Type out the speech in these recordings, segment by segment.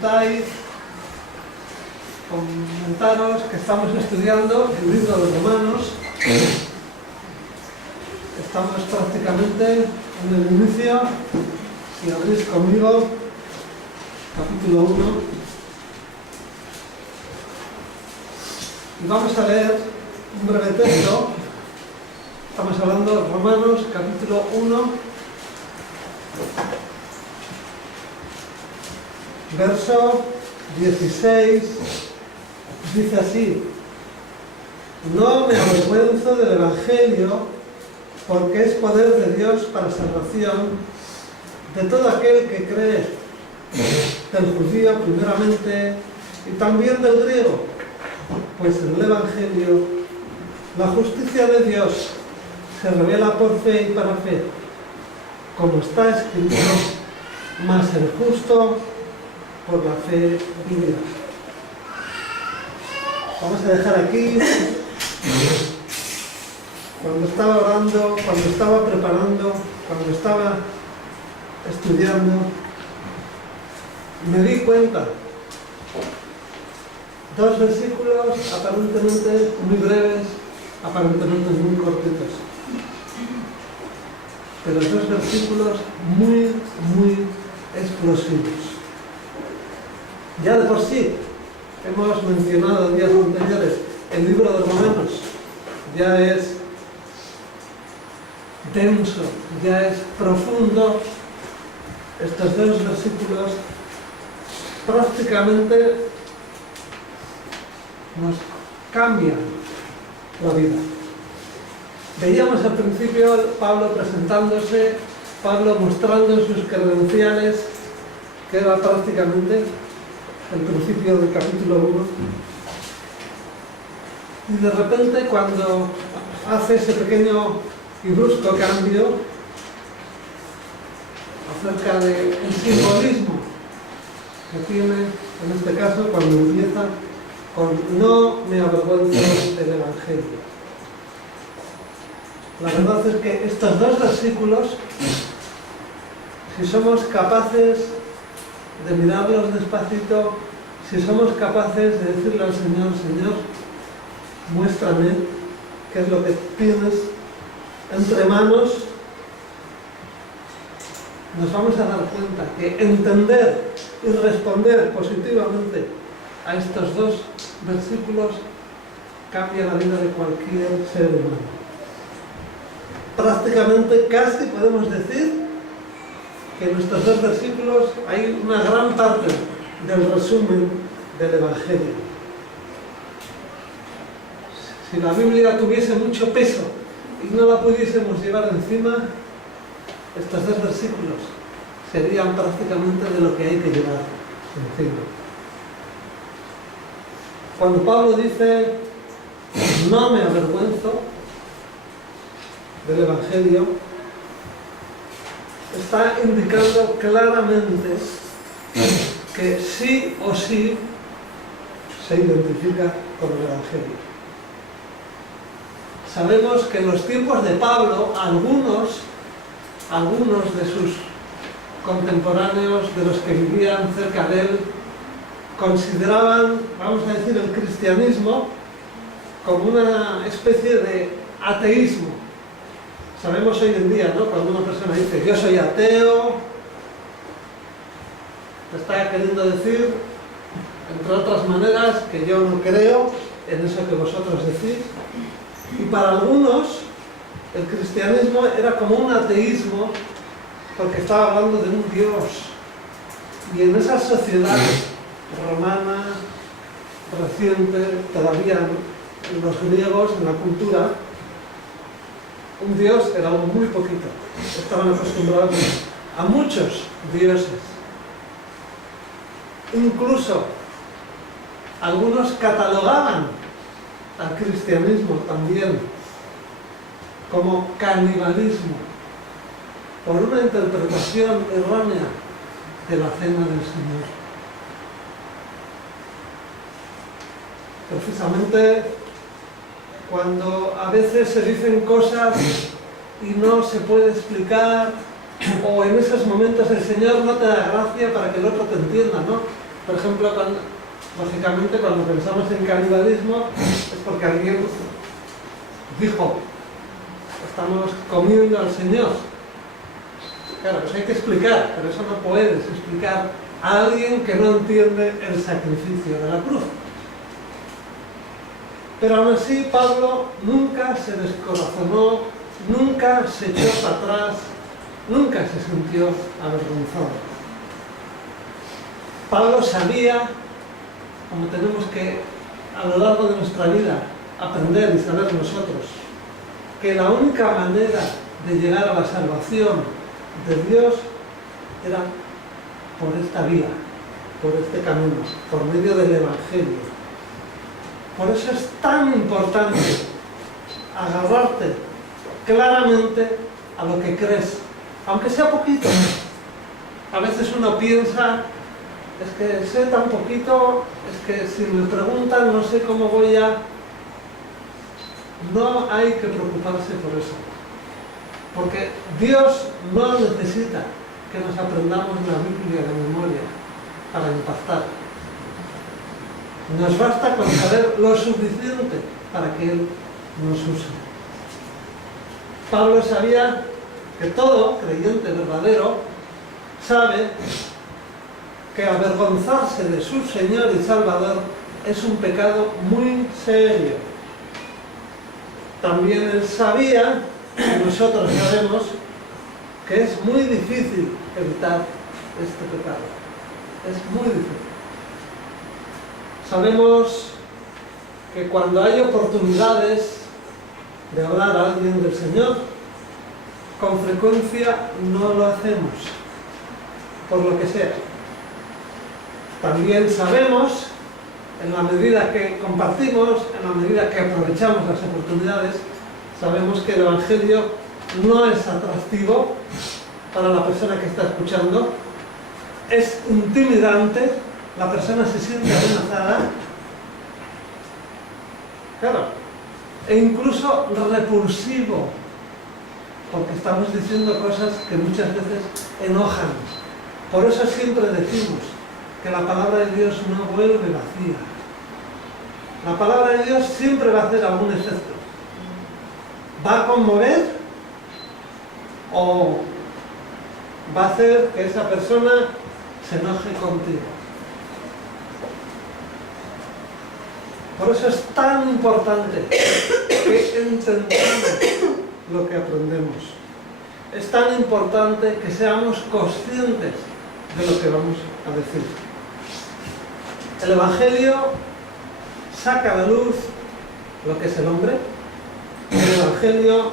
dais, comentaros que estamos estudiando el libro de Romanos. Estamos prácticamente en el inicio. Si abrís conmigo, capítulo 1. Y vamos a leer un breve texto. Estamos hablando de Romanos, capítulo 1, verso 16. Dice así: no me avergüenzo del Evangelio, porque es poder de Dios para salvación de todo aquel que cree, del judío primeramente y también del griego, pues en el Evangelio la justicia de Dios se revela por fe y para fe, como está escrito: mas el justo por la fe vivirá. Vamos a dejar aquí. Cuando estaba orando, cuando estaba preparando, cuando estaba estudiando, me di cuenta. Dos versículos aparentemente muy breves, aparentemente muy cortitos. Pero dos versículos muy explosivos. Ya de por sí, hemos mencionado días anteriores, el libro de Romanos ya es denso, ya es profundo. Estos dos versículos prácticamente nos cambian la vida. Veíamos al principio Pablo presentándose, Pablo mostrando sus credenciales, que era prácticamente el principio del capítulo 1. Y de repente, cuando hace ese pequeño y brusco cambio acerca del simbolismo que tiene, en este caso, cuando empieza con no me avergüenzo del Evangelio. La verdad es que estos dos versículos, si somos capaces de mirarlos despacito, si somos capaces de decirle al Señor: Señor, muéstrame qué es lo que tienes entre manos, nos vamos a dar cuenta que entender y responder positivamente a estos dos versículos cambia la vida de cualquier ser humano. Prácticamente casi podemos decir que en estos dos versículos hay una gran parte del resumen del Evangelio. Si la Biblia tuviese mucho peso y no la pudiésemos llevar encima, estos dos versículos serían prácticamente de lo que hay que llevar encima. Cuando Pablo dice no me avergüenzo del Evangelio, está indicando claramente que sí o sí se identifica con el Evangelio. Sabemos que en los tiempos de Pablo, algunos de sus contemporáneos, de los que vivían cerca de él, consideraban, vamos a decir, el cristianismo como una especie de ateísmo. Sabemos hoy en día, ¿no?, cuando una persona dice yo soy ateo, está queriendo decir, entre otras maneras, que yo no creo en eso que vosotros decís. Y para algunos el cristianismo era como un ateísmo porque estaba hablando de un Dios. Y en esa sociedad romana reciente, todavía los griegos, en la cultura, un dios era algo muy poquito. Estaban acostumbrados a muchos dioses. Incluso algunos catalogaban al cristianismo también como canibalismo, por una interpretación errónea de la cena del Señor. Precisamente cuando a veces se dicen cosas y no se puede explicar, o en esos momentos el Señor no te da gracia para que el otro te entienda, ¿no? Por ejemplo, lógicamente cuando pensamos en canibalismo es porque alguien dijo, estamos comiendo al Señor. Claro, pues hay que explicar, pero eso no puedes explicar a alguien que no entiende el sacrificio de la cruz. Pero aún así Pablo nunca se descorazonó, nunca se echó para atrás, nunca se sintió avergonzado. Pablo sabía, como tenemos que a lo largo de nuestra vida aprender y saber nosotros, que la única manera de llegar a la salvación de Dios era por esta vía, por este camino, por medio del Evangelio. Por eso es tan importante agarrarte claramente a lo que crees, aunque sea poquito. A veces uno piensa, es que sé tan poquito, es que si me preguntan no sé cómo voy a... No hay que preocuparse por eso, porque Dios no necesita que nos aprendamos la Biblia de memoria para impactar. Nos basta con saber lo suficiente para que Él nos use. Pablo sabía que todo creyente verdadero sabe que avergonzarse de su Señor y Salvador es un pecado muy serio. También él sabía, y nosotros sabemos, que es muy difícil evitar este pecado. Es muy difícil. Sabemos que cuando hay oportunidades de hablar a alguien del Señor, con frecuencia no lo hacemos, por lo que sea. También sabemos, en la medida que compartimos, en la medida que aprovechamos las oportunidades, sabemos que el Evangelio no es atractivo para la persona que está escuchando, es intimidante, la persona se siente amenazada, claro, e incluso repulsivo, porque estamos diciendo cosas que muchas veces enojan. Por eso siempre decimos que la palabra de Dios no vuelve vacía. La palabra de Dios siempre va a hacer algún efecto. ¿Va a conmover o va a hacer que esa persona se enoje contigo? Por eso es tan importante que entendamos lo que aprendemos. Es tan importante que seamos conscientes de lo que vamos a decir. El Evangelio saca a la luz lo que es el hombre. El Evangelio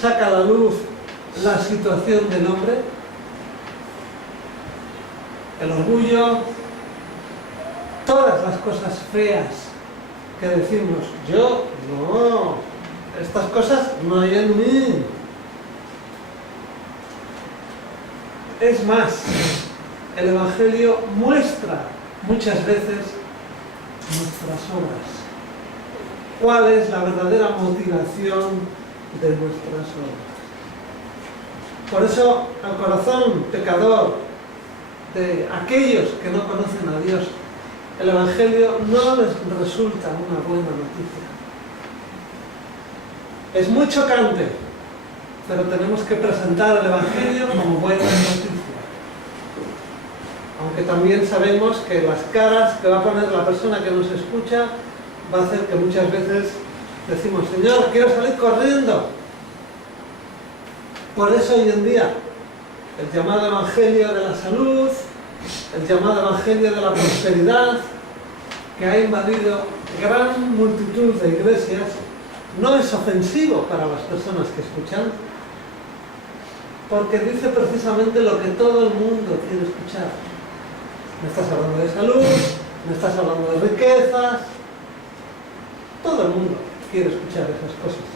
saca a la luz la situación del hombre, el orgullo, todas las cosas feas que decimos, yo no, estas cosas no hay en mí. Es más, el Evangelio muestra muchas veces nuestras obras. ¿Cuál es la verdadera motivación de nuestras obras? Por eso, al corazón pecador de aquellos que no conocen a Dios, el Evangelio no les resulta una buena noticia. Es muy chocante, pero tenemos que presentar el Evangelio como buena noticia. Aunque también sabemos que las caras que va a poner la persona que nos escucha va a hacer que muchas veces decimos, Señor, quiero salir corriendo. Por eso hoy en día el llamado Evangelio de la salud, el llamado Evangelio de la prosperidad, que ha invadido gran multitud de iglesias, no es ofensivo para las personas que escuchan, porque dice precisamente lo que todo el mundo quiere escuchar. Me estás hablando de salud, me estás hablando de riquezas. Todo el mundo quiere escuchar esas cosas.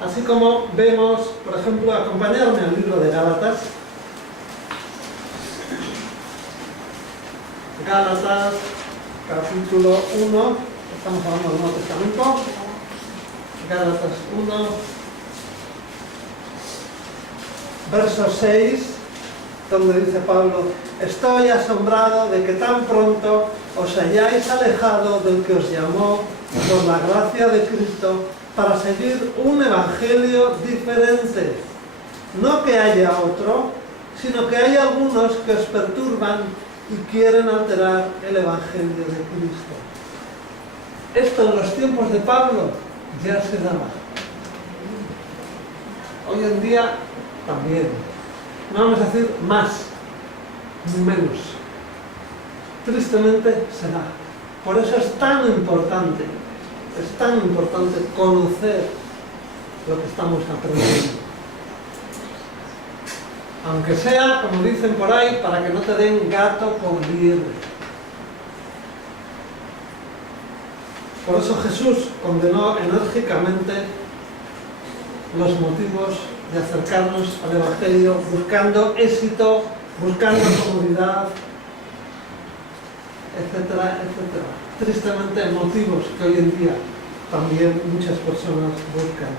Así como vemos, por ejemplo, acompañarme al libro de Gálatas. Gálatas, capítulo 1, estamos hablando del Nuevo Testamento. Gálatas 1, verso 6. donde dice Pablo: estoy asombrado de que tan pronto os hayáis alejado del que os llamó por la gracia de Cristo para seguir un evangelio diferente. No que haya otro, sino que hay algunos que os perturban y quieren alterar el evangelio de Cristo. Esto en los tiempos de Pablo ya se daba. Hoy en día también. No vamos a decir más ni menos. Tristemente se da. Por eso es tan importante conocer lo que estamos aprendiendo. Aunque sea, como dicen por ahí, para que no te den gato con liebre. Por eso Jesús condenó enérgicamente los motivos de acercarnos al Evangelio buscando éxito, buscando comodidad, etcétera, etcétera. Tristemente, motivos que hoy en día también muchas personas buscan.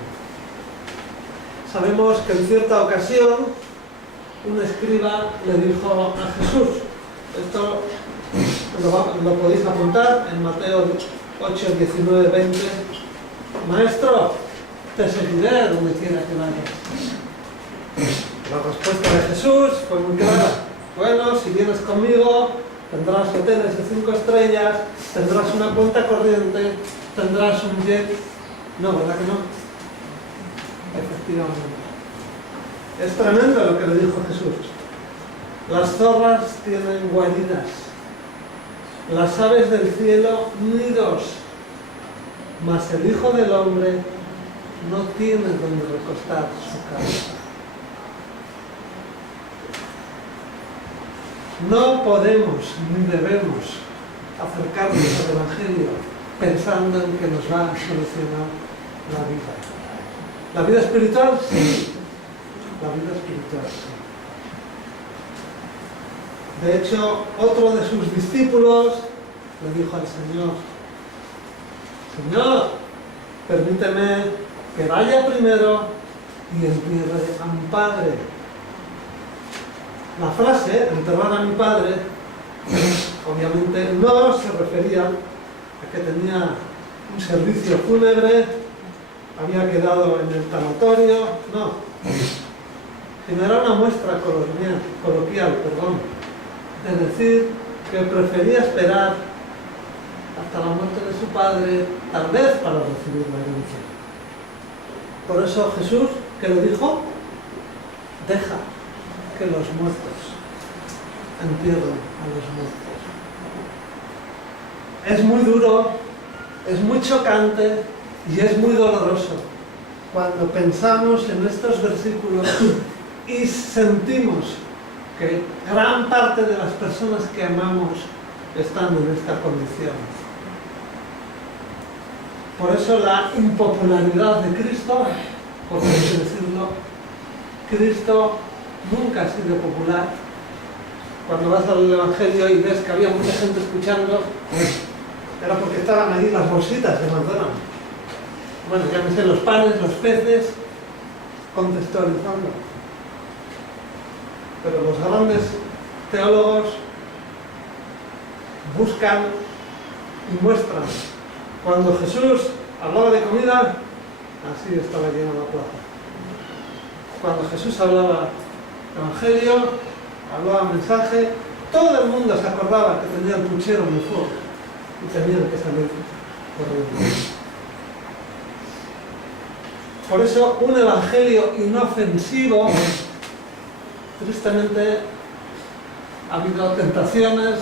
Sabemos que en cierta ocasión un escriba le dijo a Jesús, esto lo podéis apuntar en Mateo 8, 19, 20, Maestro, te seguiré donde quiera que vayas. La respuesta de Jesús fue muy clara. Bueno, si vienes conmigo, tendrás hoteles de 5 estrellas, tendrás una cuenta corriente, tendrás un jet. No, ¿verdad que no? Efectivamente. Es tremendo lo que le dijo Jesús. Las zorras tienen guaridas, las aves del cielo nidos, mas el Hijo del Hombre no tiene donde recostar su cabeza. No podemos ni debemos acercarnos al Evangelio pensando en que nos va a solucionar la vida. ¿La vida espiritual? Sí. La vida espiritual, sí. De hecho, otro de sus discípulos le dijo al Señor: Señor, permíteme que vaya primero y entierre a mi padre. La frase, enterrar a mi padre, obviamente no se refería a que tenía un servicio fúnebre, había quedado en el tanatorio, no. Sino era una muestra coloquial, de decir que prefería esperar hasta la muerte de su padre, tal vez para recibir la herencia. Por eso Jesús, ¿qué le dijo? Deja que los muertos entierren a los muertos. Es muy duro, es muy chocante y es muy doloroso cuando pensamos en estos versículos y sentimos que gran parte de las personas que amamos están en esta condición. Por eso la impopularidad de Cristo, por así decirlo, Cristo nunca ha sido popular. Cuando vas al Evangelio y ves que había mucha gente escuchando, era porque estaban ahí las bolsitas de McDonald's. Bueno, llámese los panes, los peces, contextualizando. Pero los grandes teólogos buscan y muestran. Cuando Jesús hablaba de comida, así estaba llena la plaza. Cuando Jesús hablaba evangelio, hablaba mensaje, todo el mundo se acordaba que tenía el puchero en el fuego y tenían que salir corriendo. Por eso un evangelio inofensivo, tristemente ha habido tentaciones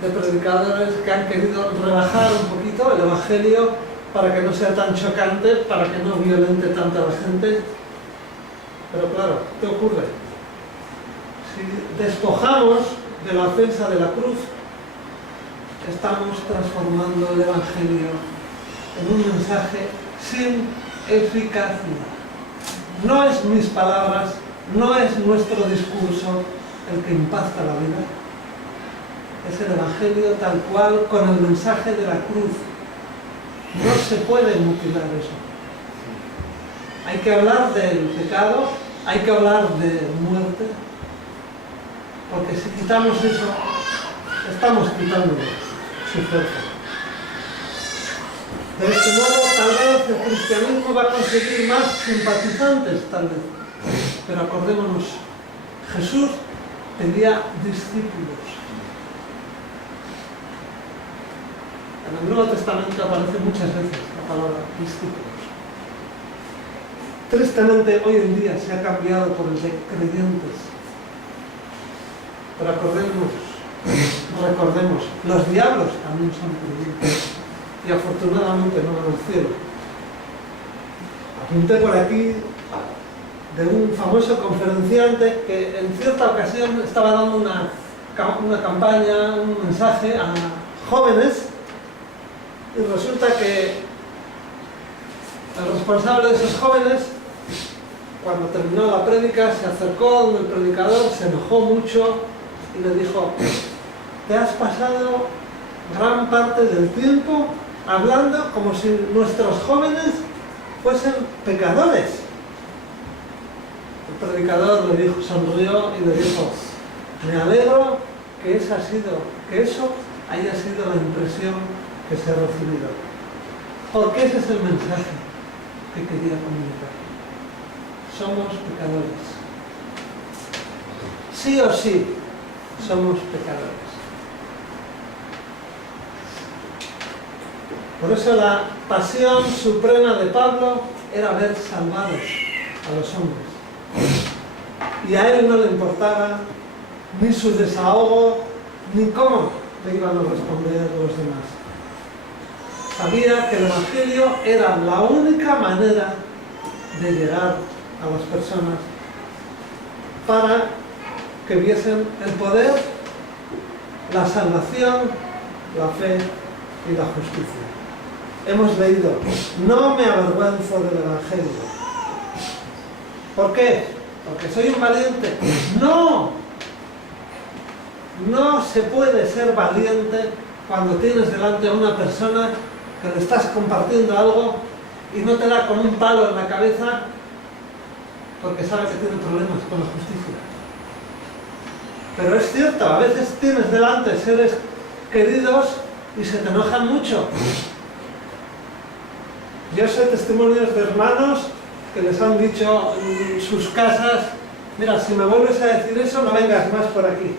de predicadores que han querido rebajar un poquito el evangelio para que no sea tan chocante, para que no violente tanta la gente. Pero claro, ¿qué ocurre? Si despojamos de la ofensa de la cruz, estamos transformando el evangelio en un mensaje sin eficacia. No es mis palabras, no es nuestro discurso el que impacta la vida. Es el evangelio tal cual, con el mensaje de la cruz. No se puede mutilar eso. Hay que hablar del pecado, hay que hablar de muerte, porque si quitamos eso, estamos quitando su fuerza. De este modo, tal vez el cristianismo va a conseguir más simpatizantes, tal vez. Pero acordémonos, Jesús pedía discípulos. En el Nuevo Testamento aparece muchas veces la palabra discípulos. Tristemente, hoy en día se ha cambiado por el de creyentes. Pero recordemos, los diablos también son creyentes. Y afortunadamente no van al cielo. Apunté por aquí de un famoso conferenciante que en cierta ocasión estaba dando una campaña, un mensaje a jóvenes, y resulta que el responsable de esos jóvenes, cuando terminó la prédica, se acercó donde el predicador, se enojó mucho y le dijo: te has pasado gran parte del tiempo hablando como si nuestros jóvenes fuesen pecadores. El predicador le dijo, sonrió y le dijo: me alegro que eso haya sido la impresión que se ha recibido, porque ese es el mensaje que quería comunicar. Somos pecadores. Sí o sí, somos pecadores. Por eso la pasión suprema de Pablo era ver salvados a los hombres. Y a él no le importaba ni su desahogo, ni cómo le iban a responder los demás. Sabía que el Evangelio era la única manera de llegar a las personas para que viesen el poder, la salvación, la fe y la justicia. Hemos leído: no me avergüenzo del Evangelio. ¿Por qué? ¿Porque soy un valiente? ¡No! No se puede ser valiente cuando tienes delante a una persona que le estás compartiendo algo y no te da con un palo en la cabeza porque sabe que tiene problemas con la justicia. Pero es cierto, a veces tienes delante seres queridos y se te enojan mucho. Yo sé testimonios de hermanos que les han dicho en sus casas: mira, si me vuelves a decir eso, no vengas más por aquí.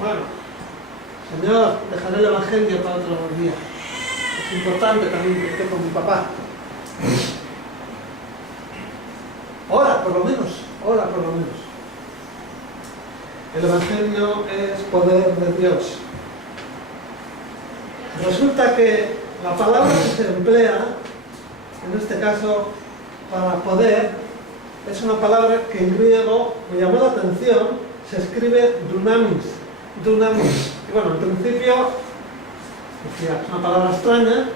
Bueno, Señor, dejaré el Evangelio para otro día. Es importante también que esté con mi papá. Ora por lo menos, ora por lo menos. El Evangelio es poder de Dios. Resulta que la palabra que se emplea, en este caso para poder, es una palabra que en griego me llamó la atención, se escribe dunamis. Y bueno, en principio decía, es una palabra extraña,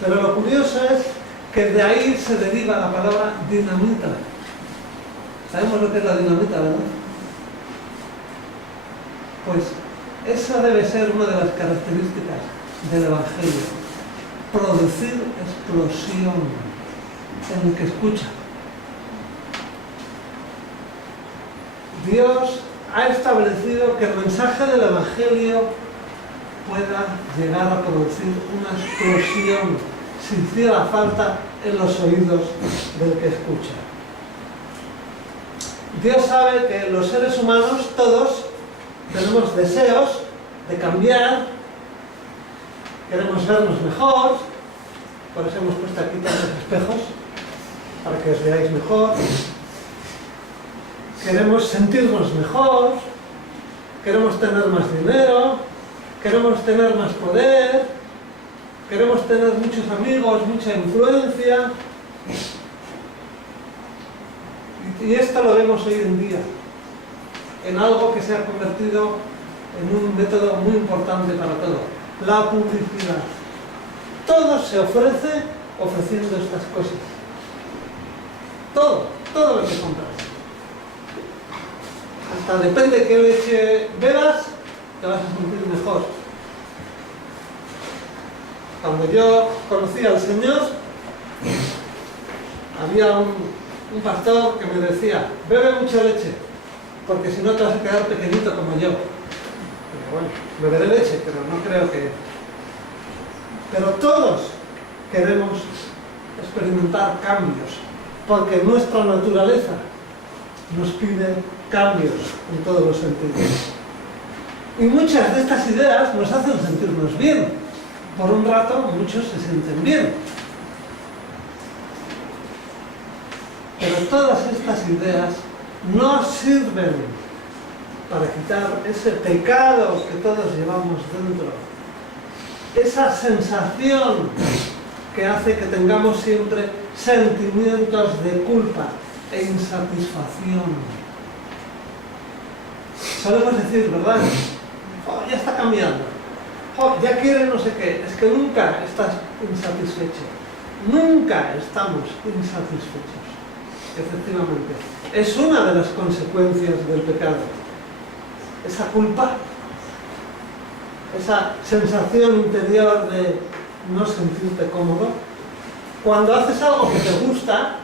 pero lo curioso es que de ahí se deriva la palabra dinamita. ¿Sabemos lo que es la dinamita, verdad? Pues esa debe ser una de las características del Evangelio: producir explosión en el que escucha. Dios ha establecido que el mensaje del Evangelio pueda llegar a producir una explosión si hiciera falta en los oídos del que escucha. Dios sabe que los seres humanos, todos, tenemos deseos de cambiar, queremos vernos mejor, por eso hemos puesto aquí tantos espejos, para que os veáis mejor. Queremos sentirnos mejor, queremos tener más dinero, queremos tener más poder, queremos tener muchos amigos, mucha influencia. Y esto lo vemos hoy en día, en algo que se ha convertido en un método muy importante para todo: la publicidad. Todo se ofrece ofreciendo estas cosas. Todo lo que compras. Hasta depende qué leche bebas, te vas a sentir mejor. Cuando yo conocí al Señor, había un pastor que me decía: bebe mucha leche, porque si no te vas a quedar pequeñito como yo. Pero bueno, beberé leche, pero no creo que... Pero todos queremos experimentar cambios, porque nuestra naturaleza nos pide cambios en todos los sentidos. Y muchas de estas ideas nos hacen sentirnos bien. Por un rato muchos se sienten bien. Pero todas estas ideas no sirven para quitar ese pecado que todos llevamos dentro. Esa sensación que hace que tengamos siempre sentimientos de culpa e insatisfacción. Solemos decir, ¿verdad? Oh, ya está cambiando. Oh, ya quiere no sé qué. Es que nunca estás insatisfecho. Nunca estamos insatisfechos. Efectivamente. Es una de las consecuencias del pecado. Esa culpa, esa sensación interior de no sentirte cómodo. Cuando haces algo que te gusta,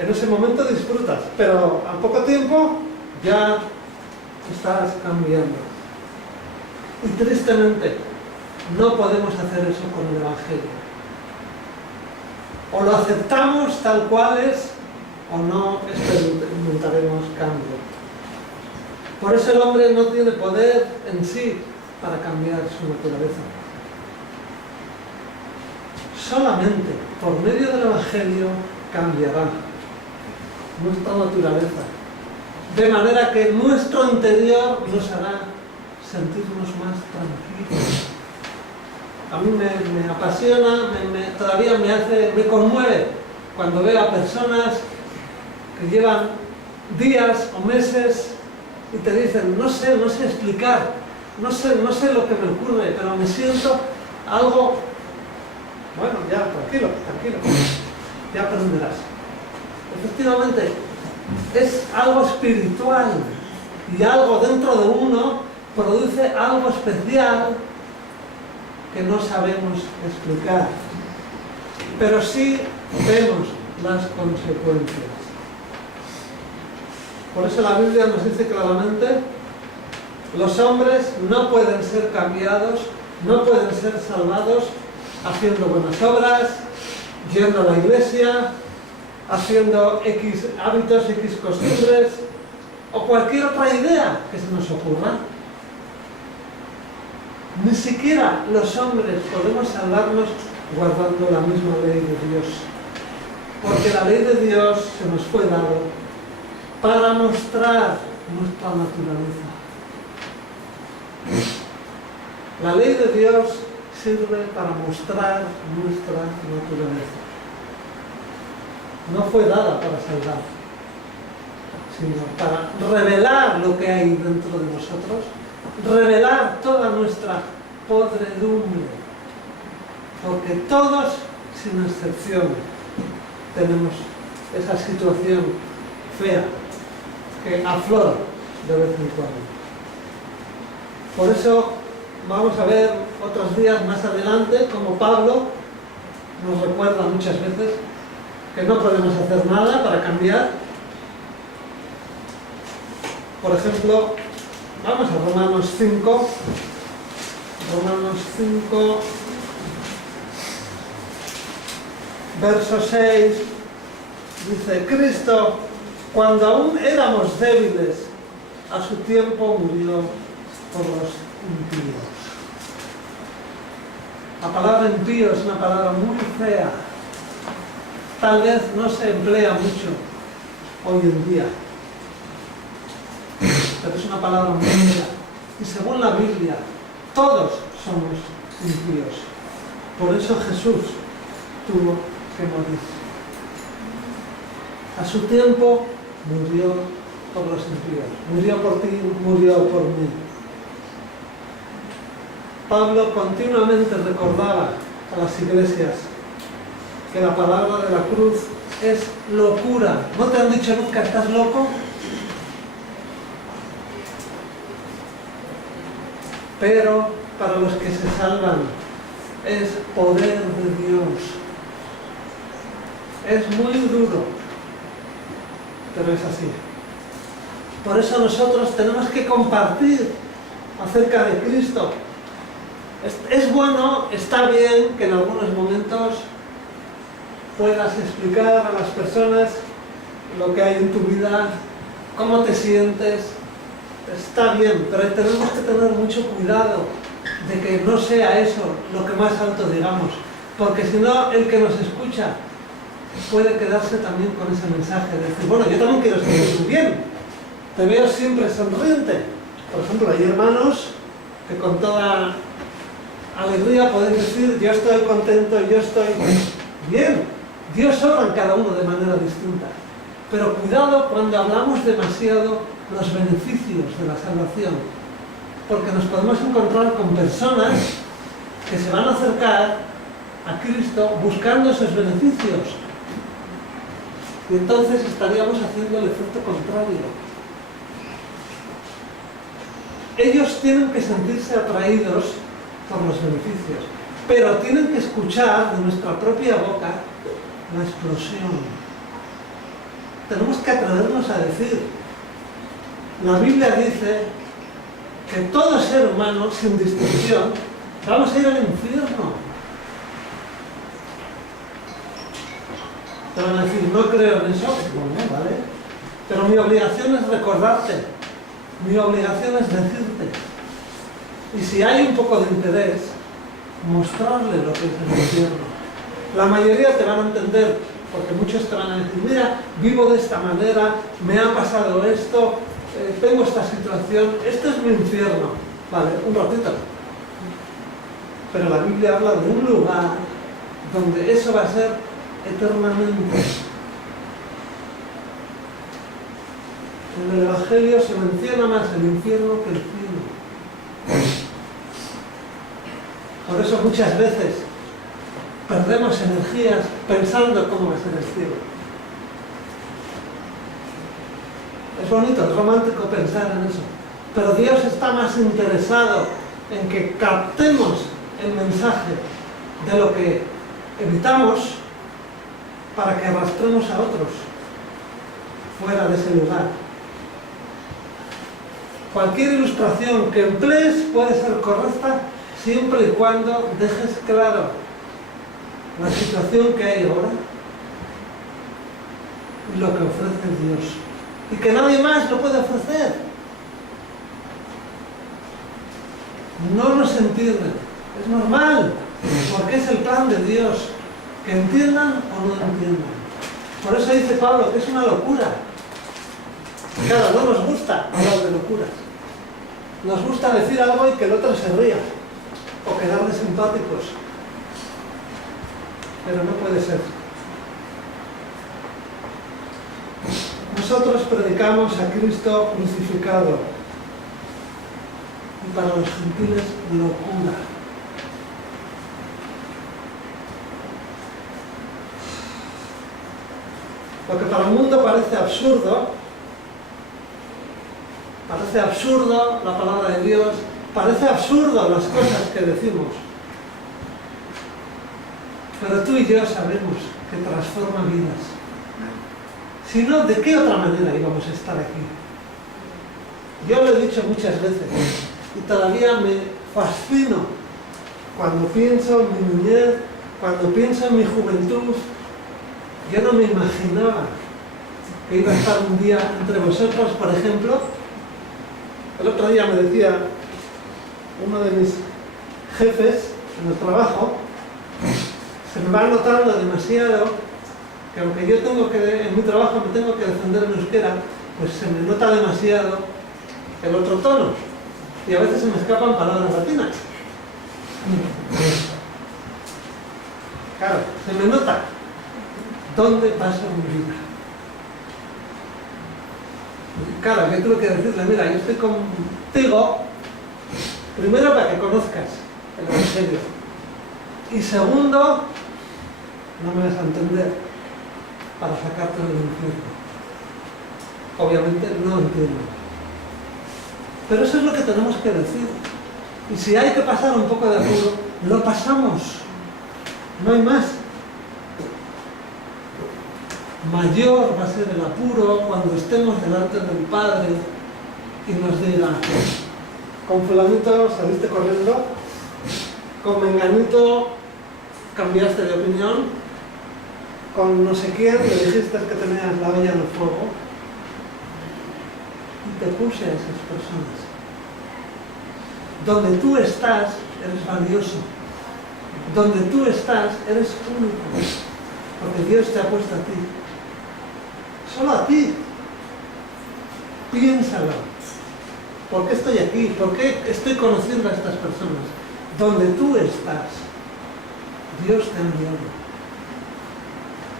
en ese momento disfrutas, pero al poco tiempo ya estás cambiando. Y tristemente, no podemos hacer eso con el Evangelio. O lo aceptamos tal cual es, o no experimentaremos cambio. Por eso el hombre no tiene poder en sí para cambiar su naturaleza. Solamente por medio del Evangelio cambiará nuestra naturaleza, de manera que nuestro interior nos hará sentirnos más tranquilos. A mí me apasiona, todavía me conmueve cuando veo a personas que llevan días o meses y te dicen, no sé explicar, no sé lo que me ocurre, pero me siento algo, bueno, ya, tranquilo, ya aprenderás. Efectivamente, es algo espiritual y algo dentro de uno produce algo especial que no sabemos explicar, pero sí vemos las consecuencias. Por eso la Biblia nos dice claramente, los hombres no pueden ser cambiados, no pueden ser salvados haciendo buenas obras, yendo a la iglesia, haciendo X hábitos, X costumbres, o cualquier otra idea que se nos ocurra. Ni siquiera los hombres podemos salvarnos guardando la misma ley de Dios. Porque la ley de Dios se nos fue dado para mostrar nuestra naturaleza. La ley de Dios sirve para mostrar nuestra naturaleza. No fue dada para salvar, sino para revelar lo que hay dentro de nosotros, revelar toda nuestra podredumbre, porque todos, sin excepción, tenemos esa situación fea que aflora de vez en cuando. Por eso vamos a ver otros días más adelante como Pablo nos recuerda muchas veces que no podemos hacer nada para cambiar. Por ejemplo, vamos a Romanos 5, verso 6, dice, Cristo, cuando aún éramos débiles, a su tiempo murió por los impíos. La palabra impío es una palabra muy fea. Tal vez no se emplea mucho hoy en día, pero es una palabra muy fea. Y según la Biblia, todos somos impíos. Por eso Jesús tuvo que morir. A su tiempo murió por los impíos. Murió por ti, murió por mí. Pablo continuamente recordaba a las iglesias que la palabra de la cruz es locura. ¿No te han dicho nunca estás loco? Pero para los que se salvan es poder de Dios. Es muy duro, pero es así. Por eso nosotros tenemos que compartir acerca de Cristo. Es bueno, está bien que en algunos momentos puedas explicar a las personas lo que hay en tu vida, cómo te sientes. Está bien, pero tenemos que tener mucho cuidado de que no sea eso lo que más alto digamos, porque si no, el que nos escucha puede quedarse también con ese mensaje de decir, bueno, yo también quiero estar muy bien, te veo siempre sonriente. Por ejemplo, hay hermanos que con toda alegría pueden decir, yo estoy contento, yo estoy bien. Dios obra en cada uno de manera distinta. Pero cuidado cuando hablamos demasiado los beneficios de la salvación, porque nos podemos encontrar con personas que se van a acercar a Cristo buscando esos beneficios. Y entonces estaríamos haciendo el efecto contrario. Ellos tienen que sentirse atraídos por los beneficios, pero tienen que escuchar de nuestra propia boca la explosión. Tenemos que atrevernos a decir. La Biblia dice que todo ser humano, sin distinción, vamos a ir al infierno. Te van a decir, no creo en eso. Bueno, vale. Pero mi obligación es recordarte. Mi obligación es decirte. Y si hay un poco de interés, mostrarle lo que es el infierno. La mayoría te van a entender, porque muchos te van a decir, mira, vivo de esta manera, me ha pasado esto, tengo esta situación, esto es mi infierno. Vale, un ratito. Pero la Biblia habla de un lugar donde eso va a ser eternamente. En el Evangelio se menciona más el infierno que el cielo. Por eso muchas veces perdemos energías pensando cómo va a ser el cielo. Es bonito, es romántico pensar en eso. Pero Dios está más interesado en que captemos el mensaje de lo que evitamos para que arrastremos a otros fuera de ese lugar. Cualquier ilustración que emplees puede ser correcta siempre y cuando dejes claro la situación que hay ahora y lo que ofrece Dios. Y que nadie más lo puede ofrecer. No nos entienden. Es normal, porque es el plan de Dios. Que entiendan o no entiendan. Por eso dice Pablo que es una locura. Claro, no nos gusta hablar de locuras. Nos gusta decir algo y que el otro se ría. O quedarle simpáticos. Pero no puede ser. Nosotros predicamos a Cristo crucificado. Y para los gentiles, locura. Lo que para el mundo parece absurdo la palabra de Dios, parece absurdo las cosas que decimos. Pero tú y yo sabemos que transforma vidas. Si no, ¿de qué otra manera íbamos a estar aquí? Yo lo he dicho muchas veces y todavía me fascino cuando pienso en mi niñez, cuando pienso en mi juventud. Yo no me imaginaba que iba a estar un día entre vosotros, por ejemplo. El otro día me decía uno de mis jefes en el trabajo, se me va notando demasiado que aunque yo en mi trabajo me tengo que defender en euskera, pues se me nota demasiado el otro tono. Y a veces se me escapan palabras latinas. Claro, se me nota. ¿Dónde pasa mi vida? Claro, yo tengo que decirle, mira, yo estoy contigo, primero para que conozcas el Evangelio. Y segundo, no me vas a entender, para sacarte del infierno. Obviamente no entiendo. Pero eso es lo que tenemos que decir. Y si hay que pasar un poco de apuro, lo pasamos. No hay más. Mayor va a ser el apuro cuando estemos delante del Padre y nos diga, con fulanito saliste corriendo, con menganito cambiaste de opinión, con no sé quién le dijiste que tenías la olla en el fuego, y te puse a esas personas. Donde tú estás, eres valioso. Donde tú estás, eres único. Porque Dios te ha puesto a ti. Solo a ti. Piénsalo. ¿Por qué estoy aquí? ¿Por qué estoy conociendo a estas personas? Donde tú estás, Dios te ha enviado.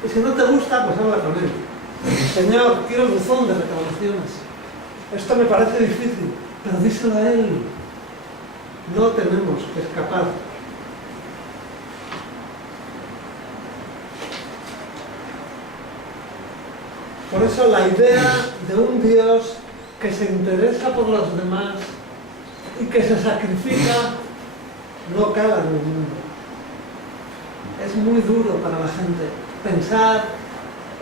Y si no te gusta, pues habla con Él. Señor, quiero el buzón de reclamaciones. Esto me parece difícil, pero díselo a Él. No tenemos que escapar. Por eso la idea de un Dios que se interesa por los demás y que se sacrifica no cala en el mundo. Es muy duro para la gente pensar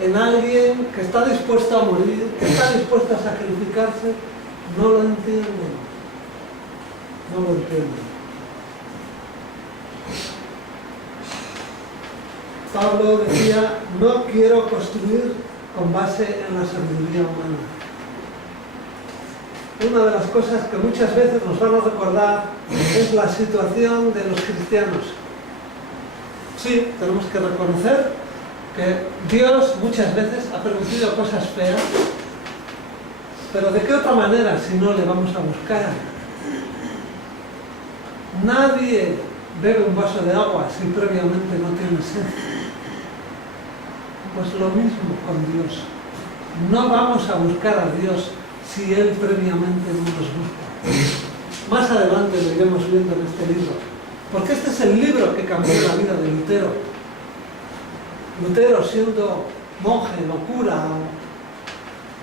en alguien que está dispuesto a morir, que está dispuesto a sacrificarse. No lo entienden. No lo entienden. Pablo decía, no quiero construir con base en la sabiduría humana. Una de las cosas que muchas veces nos van a recordar es la situación de los cristianos. Sí, tenemos que reconocer que Dios muchas veces ha permitido cosas feas, pero ¿de qué otra manera si no le vamos a buscar? Nadie bebe un vaso de agua si previamente no tiene sed. Pues lo mismo con Dios. No vamos a buscar a Dios si Él previamente no nos busca. Más adelante lo iremos viendo en este libro. Porque este es el libro que cambió la vida de Lutero. Lutero, siendo monje, no cura,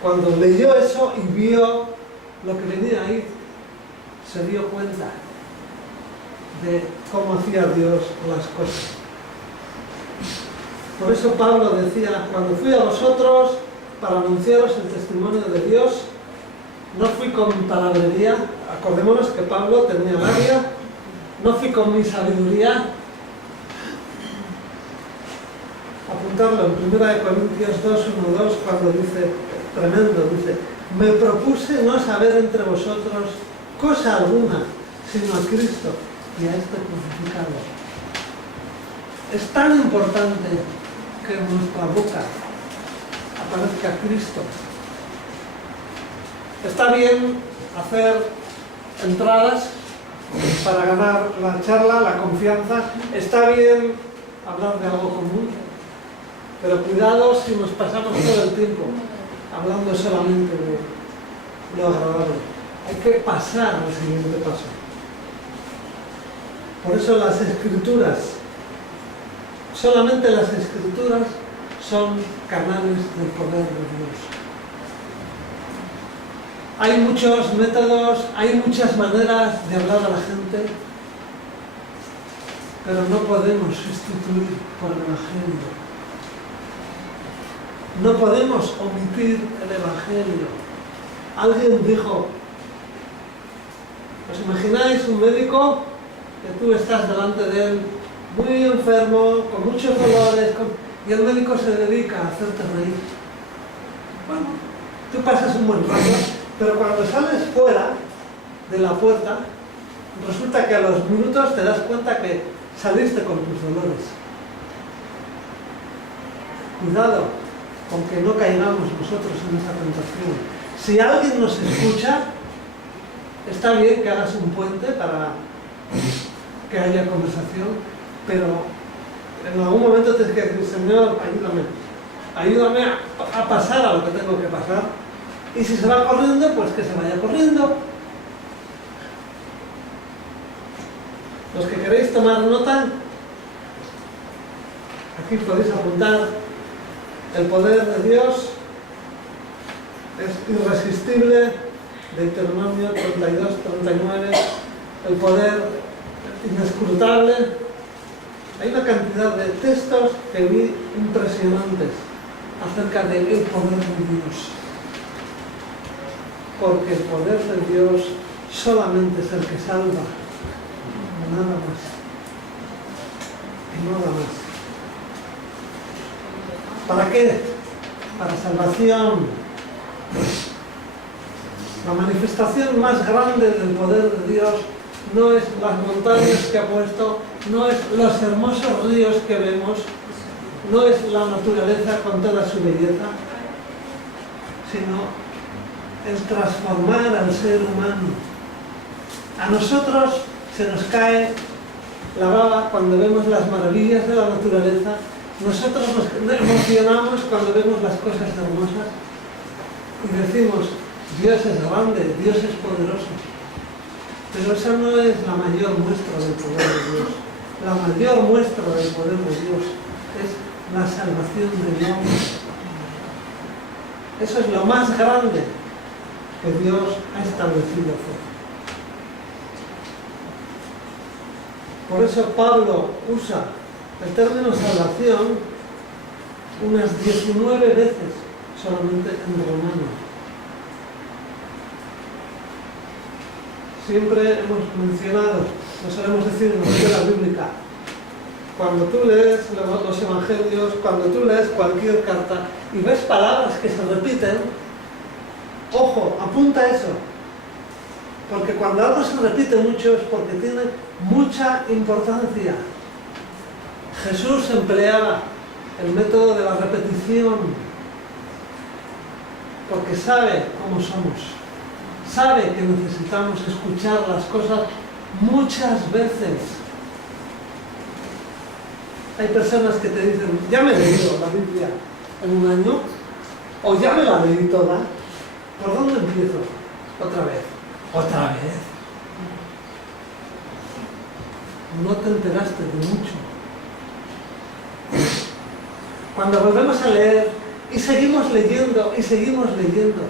cuando leyó eso y vio lo que venía ahí, se dio cuenta de cómo hacía Dios las cosas. Por eso Pablo decía, cuando fui a vosotros para anunciaros el testimonio de Dios, no fui con palabrería. Acordémonos que Pablo tenía labia. No fui con mi sabiduría. Apuntarlo en 1 Corintios 2, 1, 2, cuando dice, tremendo, dice, me propuse no saber entre vosotros cosa alguna, sino a Cristo y a este crucificado. Es tan importante que en nuestra boca aparezca Cristo. Está bien hacer entradas para ganar la charla, la confianza. Está bien hablar de algo común, pero cuidado si nos pasamos todo el tiempo hablando solamente de lo agradable. Hay que pasar al siguiente paso. Por eso las Escrituras, solamente las Escrituras son canales del poder de Dios. Hay muchos métodos, hay muchas maneras de hablar a la gente, pero no podemos sustituir por el Evangelio. No podemos omitir el Evangelio. Alguien dijo, ¿os imagináis un médico que tú estás delante de él muy enfermo, con muchos dolores, y el médico se dedica a hacerte reír? Bueno, tú pasas un buen rato, pero cuando sales fuera de la puerta, resulta que a los minutos te das cuenta que saliste con tus dolores. Cuidado con que no caigamos nosotros en esa tentación. Si alguien nos escucha, está bien que hagas un puente para que haya conversación, pero en algún momento tienes que decir, Señor, ayúdame a pasar a lo que tengo que pasar. Y si se va corriendo, pues que se vaya corriendo. Los que queréis tomar nota, aquí podéis apuntar. El poder de Dios es irresistible, Deuteronomio 32, 39. El poder inescrutable. Hay una cantidad de textos que vi impresionantes acerca del poder de Dios. porque el poder de Dios solamente es el que salva, nada más, y nada más. ¿Para qué? Para salvación. La manifestación más grande del poder de Dios no es las montañas que ha puesto, no es los hermosos ríos que vemos, no es la naturaleza con toda su belleza, sino el transformar al ser humano. A nosotros se nos cae la baba cuando vemos las maravillas de la naturaleza, nosotros nos emocionamos cuando vemos las cosas hermosas y decimos, Dios es grande, Dios es poderoso. Pero esa no es la mayor muestra del poder de Dios. La mayor muestra del poder de Dios es la salvación del hombre. Eso es lo más grande que Dios ha establecido hacer. Por eso Pablo usa el término salvación unas 19 veces solamente en Romanos. Siempre hemos mencionado, lo solemos decir en la escuela bíblica, cuando tú lees los evangelios, cuando tú lees cualquier carta y ves palabras que se repiten, ojo, apunta eso, porque cuando algo se repite mucho es porque tiene mucha importancia. Jesús empleaba el método de la repetición porque sabe cómo somos. Sabe que necesitamos escuchar las cosas muchas veces. Hay personas que te dicen, ya me he leído la Biblia en un año, o ya me la leí toda. ¿Por dónde empiezo? Otra vez. ¿Otra vez? No te enteraste de mucho. Cuando volvemos a leer y seguimos leyendo y seguimos leyendo,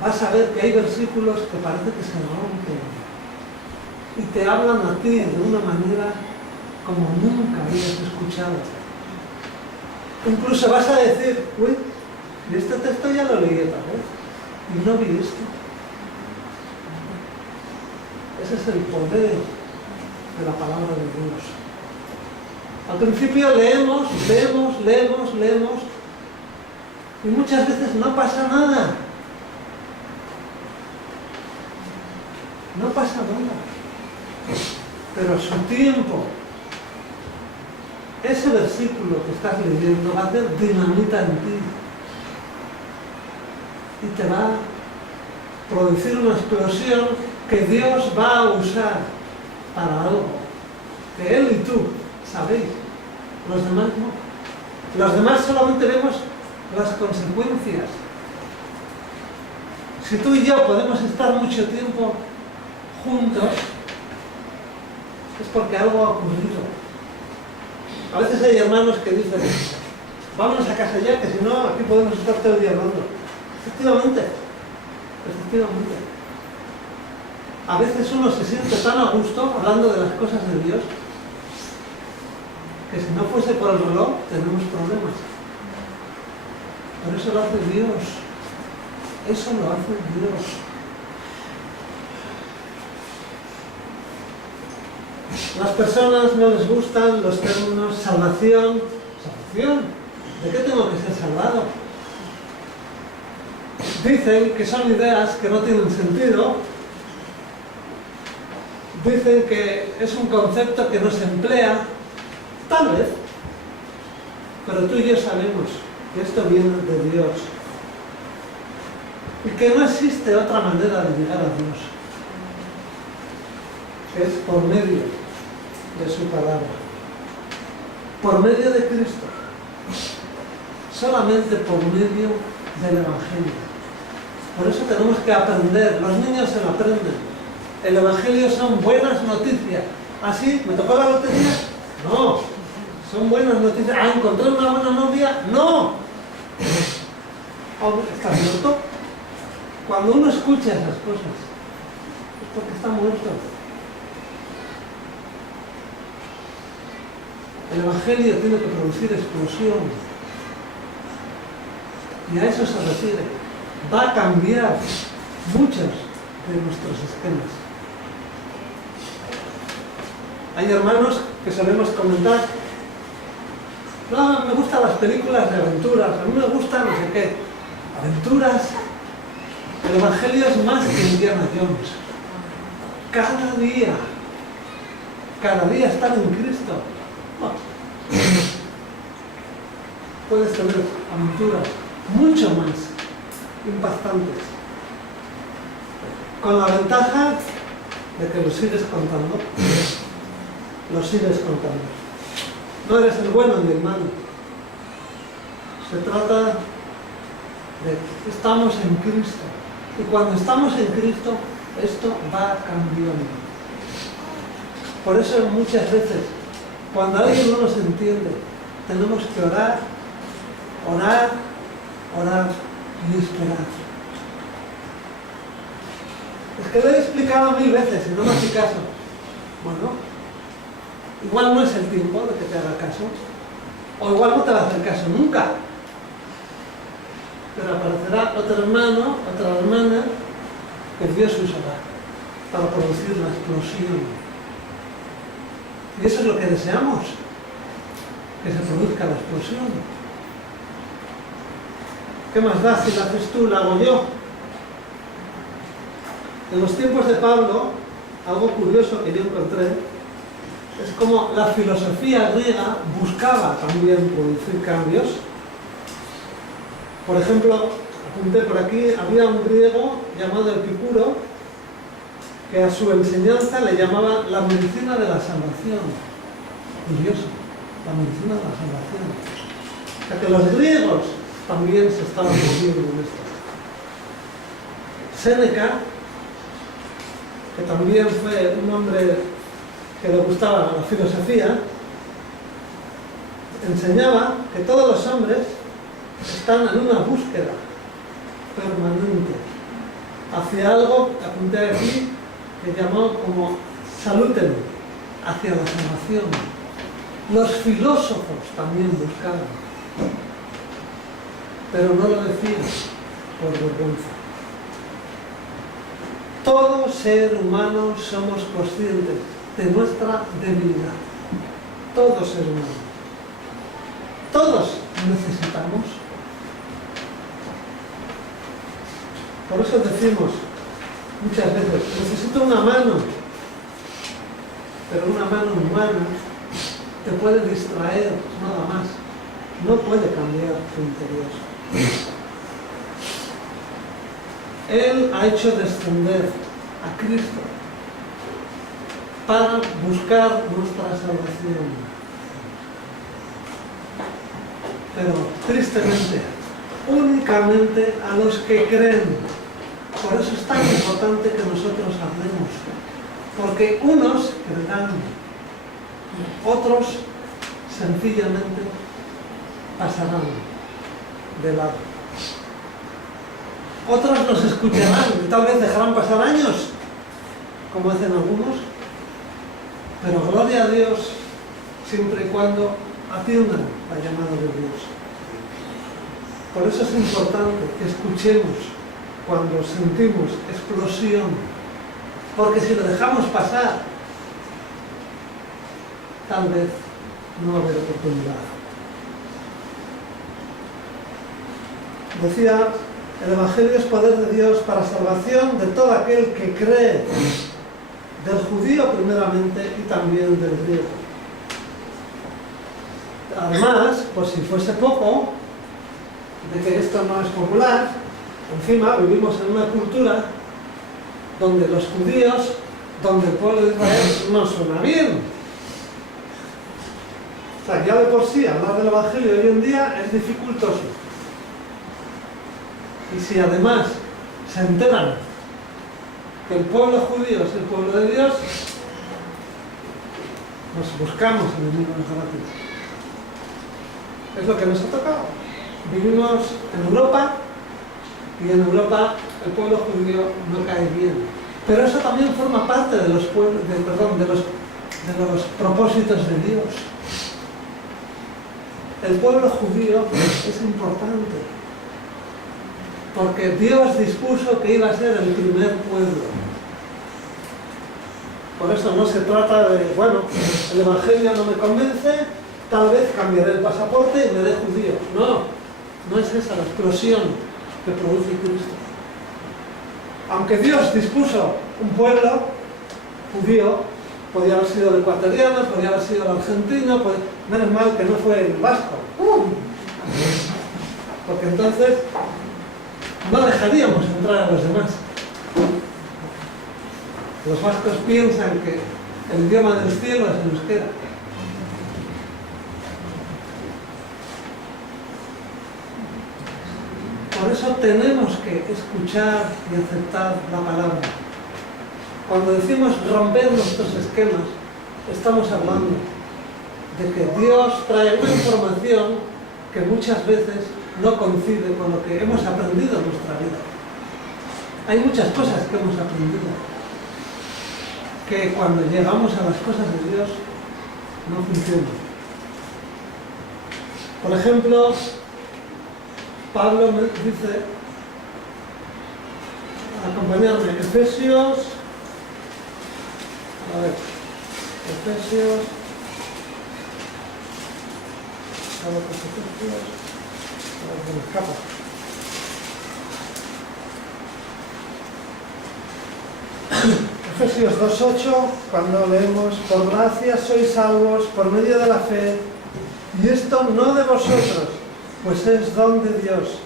vas a ver que hay versículos que parece que se rompen y te hablan a ti de una manera como nunca habías escuchado. Incluso vas a decir, uy, este texto ya lo leí otra vez y no vi esto. Ese es el poder de la palabra de Dios. Al principio leemos y muchas veces no pasa nada. No pasa nada. Pero a su tiempo, ese versículo que estás leyendo va a hacer dinamita en ti. Y te va a producir una explosión que Dios va a usar para algo. Que Él y tú sabéis. Los demás no. Los demás solamente vemos las consecuencias. Si tú y yo podemos estar mucho tiempo juntos, es porque algo ha ocurrido. A veces hay hermanos que dicen, vámonos a casa ya, que si no, aquí podemos estar todo el día hablando. Efectivamente. A veces uno se siente tan a gusto hablando de las cosas de Dios, que si no fuese por el reloj, tenemos problemas. Pero eso lo hace Dios. Eso lo hace Dios. Las personas no les gustan los términos salvación. ¿Salvación? ¿De qué tengo que ser salvado? Dicen que son ideas que no tienen sentido. Dicen que es un concepto que no se emplea. Tal vez. Pero tú y yo sabemos que esto viene de Dios. Y que no existe otra manera de llegar a Dios. Es por medio de su palabra, por medio de Cristo, solamente por medio del Evangelio. Por eso tenemos que aprender, los niños se lo aprenden. El Evangelio son buenas noticias. ¿Ah, sí? ¿Me tocó la lotería? No, son buenas noticias. ¿Ah, encontré una buena novia? No. ¿Estás muerto? Cuando uno escucha esas cosas, es porque está muerto. El Evangelio tiene que producir explosión. Y a eso se refiere. Va a cambiar muchos de nuestros esquemas. Hay hermanos que solemos comentar: no, me gustan las películas de aventuras, a mí me gusta no sé qué. Aventuras. El Evangelio es más que Indiana Jones. Cada día estar en Cristo. Bueno, puedes tener aventuras mucho más impactantes, con la ventaja de que lo sigues contando. No eres el bueno ni el malo. Se trata de que estamos en Cristo. Y cuando estamos en Cristo, esto va cambiando. Por eso muchas veces, cuando alguien no nos entiende, tenemos que orar y esperar. Es que lo he explicado 1000 veces y no me hace caso. Bueno, igual no es el tiempo de que te haga caso, o igual no te va a hacer caso nunca. Pero aparecerá otro hermano, otra hermana, que Dios usará para producir la explosión. Y eso es lo que deseamos, que se produzca la explosión. ¿Qué más da si la haces tú, la hago yo? En los tiempos de Pablo, algo curioso que yo encontré, es como la filosofía griega buscaba también producir cambios. Por ejemplo, apunté por aquí, había un griego llamado Epicuro, que a su enseñanza le llamaba la medicina de la salvación. Curioso, la medicina de la salvación. O sea que los griegos también se estaban moviendo en esto. Séneca, que también fue un hombre que le gustaba la filosofía, enseñaba que todos los hombres están en una búsqueda permanente hacia algo que apunté aquí, que llamó como saluten, hacia la salvación. Los filósofos también buscaban, pero no lo decían por vergüenza. Todo ser humano somos conscientes de nuestra debilidad. Todo ser humano. Todos necesitamos. Por eso decimos muchas veces, necesito una mano, pero una mano humana te puede distraer, nada más. No puede cambiar tu interior. Él ha hecho descender a Cristo para buscar nuestra salvación. Pero tristemente, únicamente a los que creen. Por eso es tan importante que nosotros hablemos. Porque unos creerán, otros sencillamente pasarán de lado. Otros nos escucharán y tal vez dejarán pasar años, como hacen algunos, pero gloria a Dios siempre y cuando atiendan la llamada de Dios. Por eso es importante que escuchemos cuando sentimos explosión, porque si lo dejamos pasar, tal vez no va a haber oportunidad. Decía, el Evangelio es poder de Dios para salvación de todo aquel que cree, del judío primeramente y también del griego. Además, por si fuese poco, de que esto no es popular, encima vivimos en una cultura donde los judíos, donde el pueblo de Israel no suena bien. O sea, ya de por sí hablar del Evangelio hoy en día es dificultoso. Y si además se enteran que el pueblo judío es el pueblo de Dios, nos buscamos enemigos gratis. Es lo que nos ha tocado. Vivimos en Europa y en Europa el pueblo judío no cae bien. Pero eso también forma parte de los propósitos de Dios. El pueblo judío es importante. porque Dios dispuso que iba a ser el primer pueblo. Por eso no se trata de, bueno, el Evangelio no me convence, tal vez cambiaré el pasaporte y me dé judío. No, no es esa la explosión que produce Cristo. Aunque Dios dispuso un pueblo judío, podía haber sido el ecuatoriano, podía haber sido el argentino, menos mal que no fue el vasco. Porque entonces no dejaríamos entrar a los demás. Los vascos piensan que el idioma del cielo es el euskera. Por eso tenemos que escuchar y aceptar la palabra. Cuando decimos romper nuestros esquemas, estamos hablando de que Dios trae una información que muchas veces no coincide con lo que hemos aprendido en nuestra vida. Hay muchas cosas que hemos aprendido, que cuando llegamos a las cosas de Dios no funcionan. Por ejemplo, Pablo me dice, acompañarme, Efesios, Efesios 2:8, cuando leemos, por gracia sois salvos por medio de la fe, y esto no de vosotros, pues es don de Dios,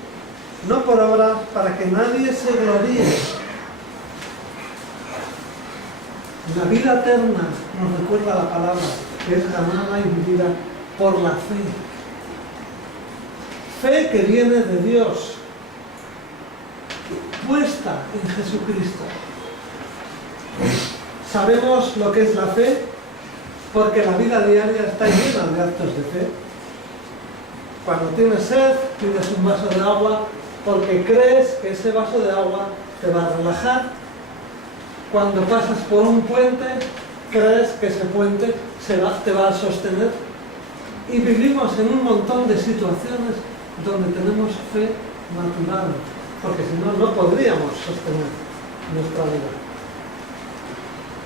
no por obra, para que nadie se gloríe. La vida eterna nos recuerda la palabra, que es ganada y vivida por la fe. Fe que viene de Dios, puesta en Jesucristo. Sabemos lo que es la fe, porque la vida diaria está llena de actos de fe. Cuando tienes sed, pides un vaso de agua, porque crees que ese vaso de agua te va a relajar. Cuando pasas por un puente, crees que ese puente te va a sostener. Y vivimos en un montón de situaciones donde tenemos fe natural, porque si no, no podríamos sostener nuestra vida.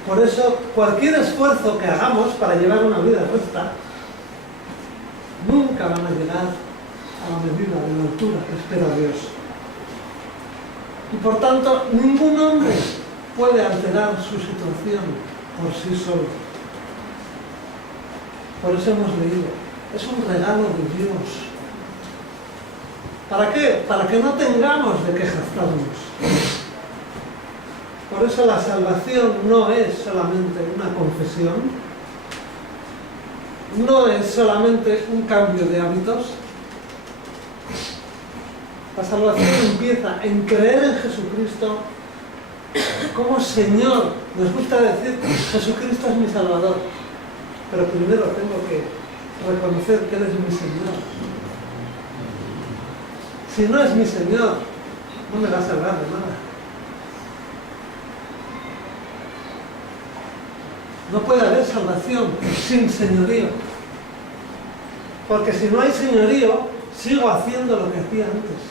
Por eso, cualquier esfuerzo que hagamos para llevar una vida recta, nunca van a llegar a la medida de la altura que espera Dios. Y por tanto, ningún hombre puede alterar su situación por sí solo. Por eso hemos leído, es un regalo de Dios. ¿Para qué? Para que no tengamos de qué jactarnos. Por eso la salvación no es solamente una confesión, no es solamente un cambio de hábitos. La salvación empieza en creer en Jesucristo como Señor. Nos gusta decir, Jesucristo es mi Salvador, pero primero tengo que reconocer que Él es mi Señor. Si no es mi Señor, no me va a salvar de nada. No puede haber salvación sin señorío. Porque si no hay señorío, sigo haciendo lo que hacía antes.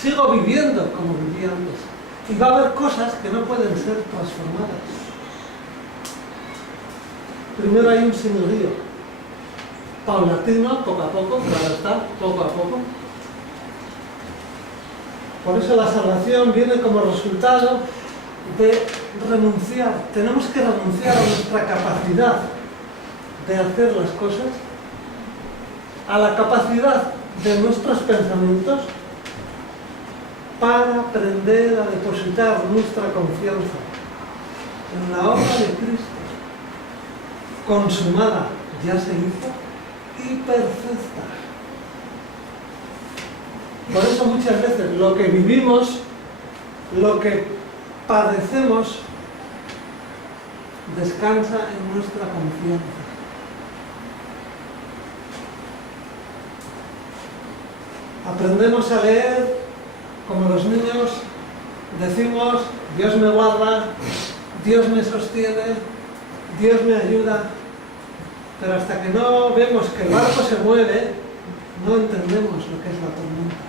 Sigo viviendo como vivía antes. Y va a haber cosas que no pueden ser transformadas. Primero hay un señorío. Paulatino, poco a poco, claro está, poco a poco. Por eso la salvación viene como resultado de renunciar. Tenemos que renunciar a nuestra capacidad de hacer las cosas, a la capacidad de nuestros pensamientos, para aprender a depositar nuestra confianza en la obra de Cristo, consumada, ya se hizo, y perfecta. Por eso muchas veces lo que vivimos, lo que padecemos, descansa en nuestra confianza. Aprendemos a leer como los niños, decimos, Dios me guarda, Dios me sostiene, Dios me ayuda, pero hasta que no vemos que el barco se mueve, no entendemos lo que es la tormenta.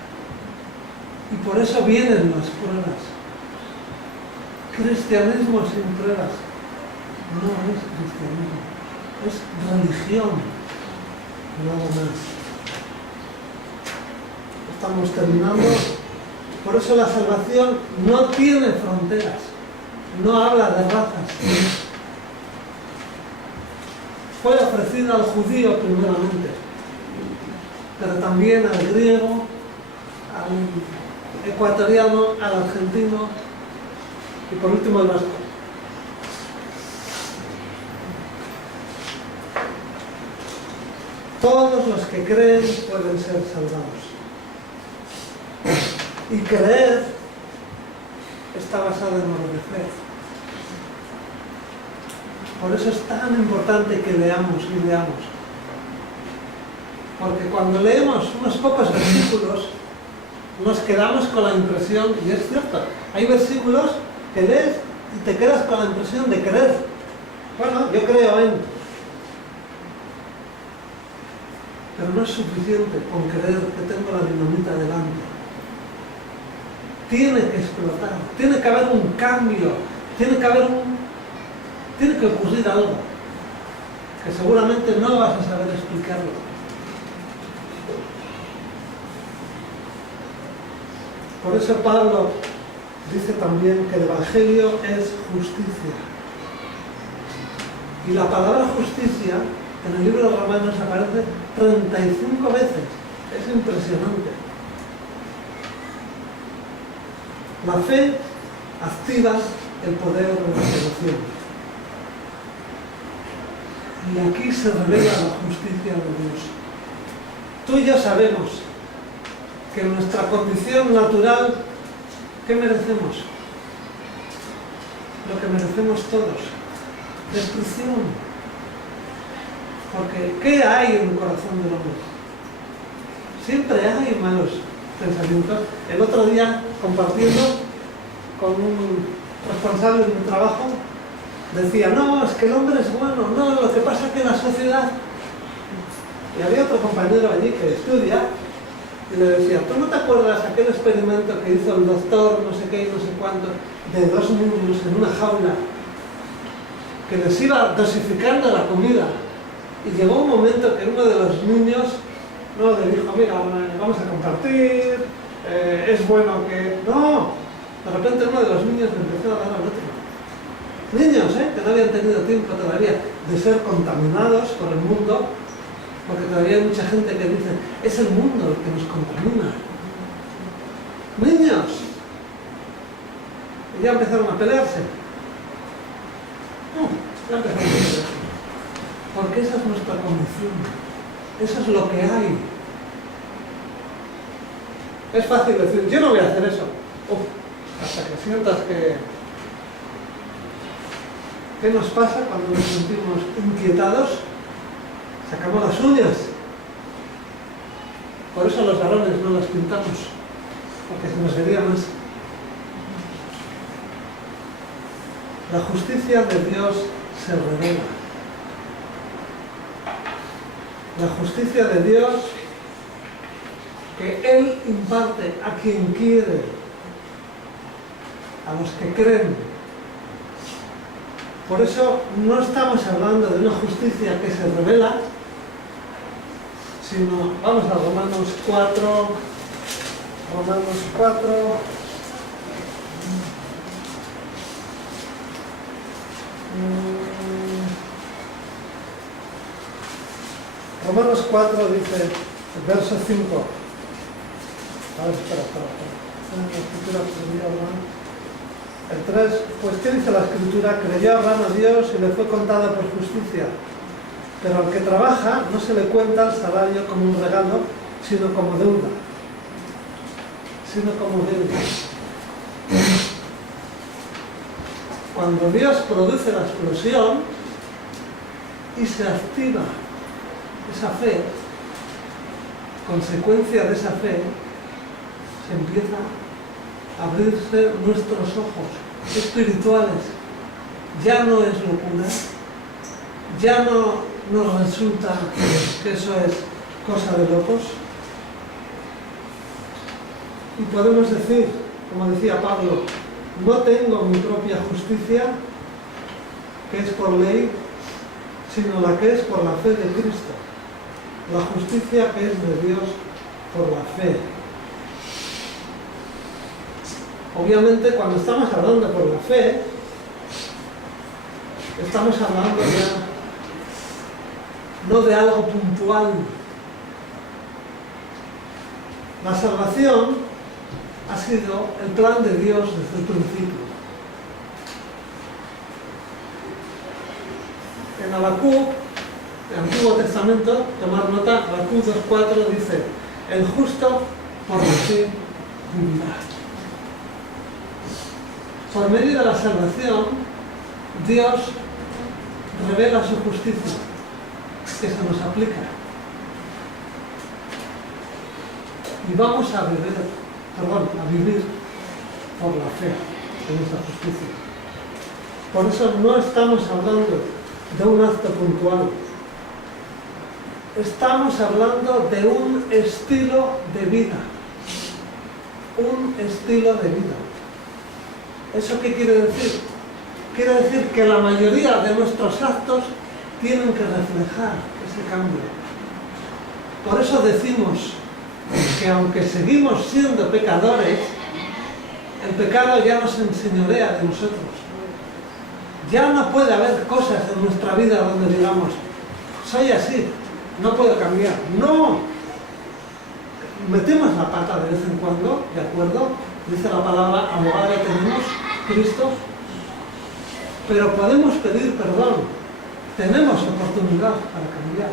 Y por eso vienen las pruebas. Cristianismo sin pruebas no es cristianismo, es religión, nada más. Estamos terminando. Por eso la salvación no tiene fronteras, no habla de razas. Fue ofrecida al judío primeramente, pero también al griego, al ecuatoriano, al argentino y por último al vasco. Todos los que creen pueden ser salvados. Y creer está basado en obedecer. Por eso es tan importante que leamos y leamos. Porque cuando leemos unos pocos versículos, nos quedamos con la impresión, y es cierto, hay versículos que lees y te quedas con la impresión de creer. Bueno, yo creo en... Pero no es suficiente con creer que tengo la dinamita delante. Tiene que explotar, tiene que haber un cambio, tiene que ocurrir algo que seguramente no vas a saber explicarlo. Por eso Pablo dice también que el Evangelio es justicia. Y la palabra justicia en el libro de Romanos aparece 35 veces. Es impresionante. La fe activa el poder de la salvación. Y aquí se revela la justicia de Dios. Tú y yo sabemos que en nuestra condición natural, ¿qué merecemos? Lo que merecemos todos. Destrucción. Porque ¿qué hay en el corazón del hombre? Siempre hay malos pensamientos. El otro día, compartiendo con un responsable de mi trabajo, decía, no, es que el hombre es bueno, no, lo que pasa es que la sociedad... Y había otro compañero allí que estudia, y le decía, ¿tú no te acuerdas aquel experimento que hizo el doctor, no sé qué y no sé cuánto, de 2 niños en una jaula, que les iba dosificando la comida? Y llegó un momento que uno de los niños no le dijo, mira, vamos a compartir, es bueno que... No, de repente uno de los niños le empezó a dar al otro. Niños, que no habían tenido tiempo todavía de ser contaminados por el mundo, porque todavía hay mucha gente que dice, es el mundo el que nos contamina. Niños. Y ya empezaron a pelearse. Ya empezaron a pelearse. Porque esa es nuestra condición. Eso es lo que hay. Es fácil decir, yo no voy a hacer eso. Hasta que sientas que... ¿Qué nos pasa cuando nos sentimos inquietados? Sacamos las uñas. Por eso los varones no las pintamos, porque se nos vería más. La justicia de Dios se revela. La justicia de Dios que Él imparte a quien quiere, a los que creen. Por eso no estamos hablando de una justicia que se revela, sino, vamos a Romanos 4, Romanos 4 dice, el verso 5. A ver, espera. El 3, pues ¿qué dice la Escritura? Creyó Abraham a Dios y le fue contada por justicia. Pero al que trabaja no se le cuenta el salario como un regalo, sino como deuda. Cuando Dios produce la explosión y se activa esa fe, consecuencia de esa fe, se empieza a abrirse nuestros ojos espirituales. Ya no es locura, ya no nos resulta que eso es cosa de locos. Y podemos decir, como decía Pablo, no tengo mi propia justicia, que es por ley, sino la que es por la fe de Cristo. La justicia que es de Dios por la fe. Obviamente, cuando estamos hablando por la fe, estamos hablando ya no de algo puntual. La salvación ha sido el plan de Dios desde el principio. En Habacuc, el Antiguo Testamento, tomar nota, Habacuc 2:4 dice: el justo por la fe vivirá. Por medio de la salvación, Dios revela su justicia, que se nos aplica. Y vamos a vivir por la fe en esa justicia. Por eso no estamos hablando de un acto puntual. Estamos hablando de un estilo de vida. Un estilo de vida. ¿Eso qué quiere decir? Quiere decir que la mayoría de nuestros actos tienen que reflejar ese cambio. Por eso decimos que aunque seguimos siendo pecadores, el pecado ya nos enseñorea de nosotros. Ya no puede haber cosas en nuestra vida donde digamos, soy así, no puedo cambiar. No. Metemos la pata de vez en cuando, ¿de acuerdo? Dice la palabra, abogado tenemos, Cristo. Pero podemos pedir perdón. Tenemos oportunidad para cambiar.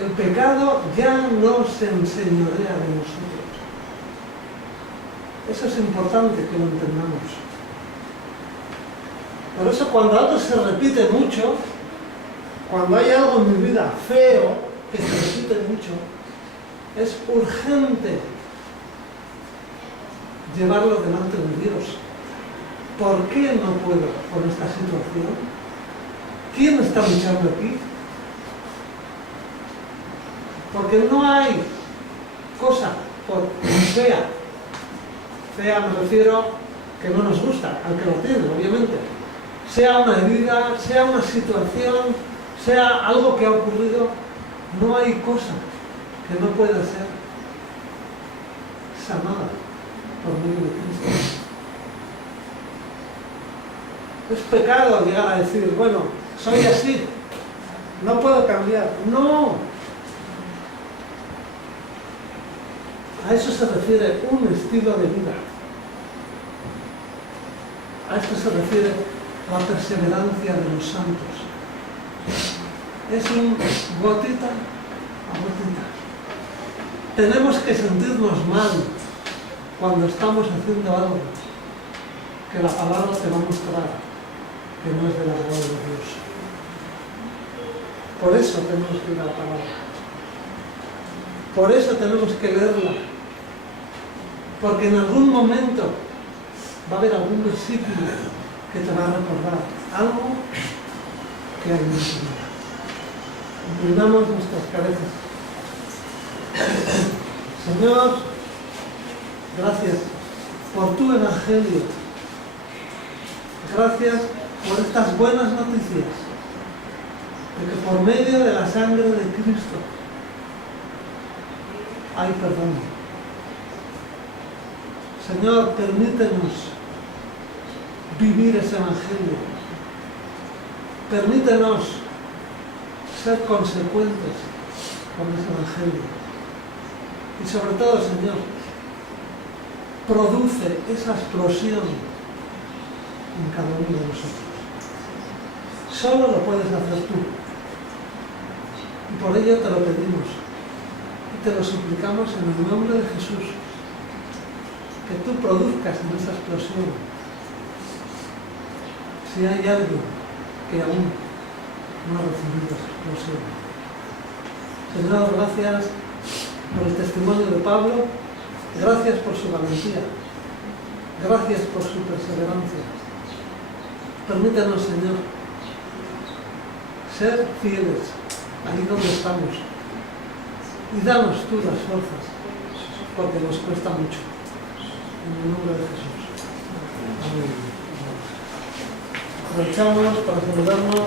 El pecado ya no se enseñorea de nosotros. Eso es importante que lo entendamos. Por eso cuando algo se repite mucho, cuando hay algo en mi vida feo que se repite mucho, es urgente llevarlo delante de Dios. ¿Por qué no puedo con esta situación? ¿Quién está luchando aquí? Porque no hay cosa por fea. Fea me refiero que no nos gusta, al que lo tiene, obviamente. Sea una herida, sea una situación, sea algo que ha ocurrido, no hay cosa que no pueda ser sanada por medio de Cristo. Es pecado llegar a decir, bueno, soy así, no puedo cambiar. No. A eso se refiere un estilo de vida. A esto se refiere la perseverancia de los santos. Es un gotita a gotita. Tenemos que sentirnos mal cuando estamos haciendo algo que la palabra te va a mostrar que no es del agrado de Dios. Por eso tenemos que ir a la palabra. Por eso tenemos que leerla. Porque en algún momento va a haber algún versículo que te va a recordar algo que hay en tu vida. Inclinamos nuestras cabezas. Señor, gracias por tu evangelio. Gracias por estas buenas noticias de que por medio de la sangre de Cristo hay perdón. Señor, permítenos vivir ese evangelio. Permítenos ser consecuentes con ese evangelio. Y sobre todo, Señor, produce esa explosión en cada uno de nosotros. Solo lo puedes hacer tú. Y por ello te lo pedimos. Y te lo suplicamos en el nombre de Jesús. Que tú produzcas en esa explosión. Si hay alguien que aún no ha recibido esa explosión. Señor, gracias por el testimonio de Pablo. Gracias por su valentía. Gracias por su perseverancia. Permítanos, Señor, ser fieles ahí donde estamos y danos tú las fuerzas porque nos cuesta mucho. En el nombre de Jesús. Amén. Aprovechamos para saludarnos.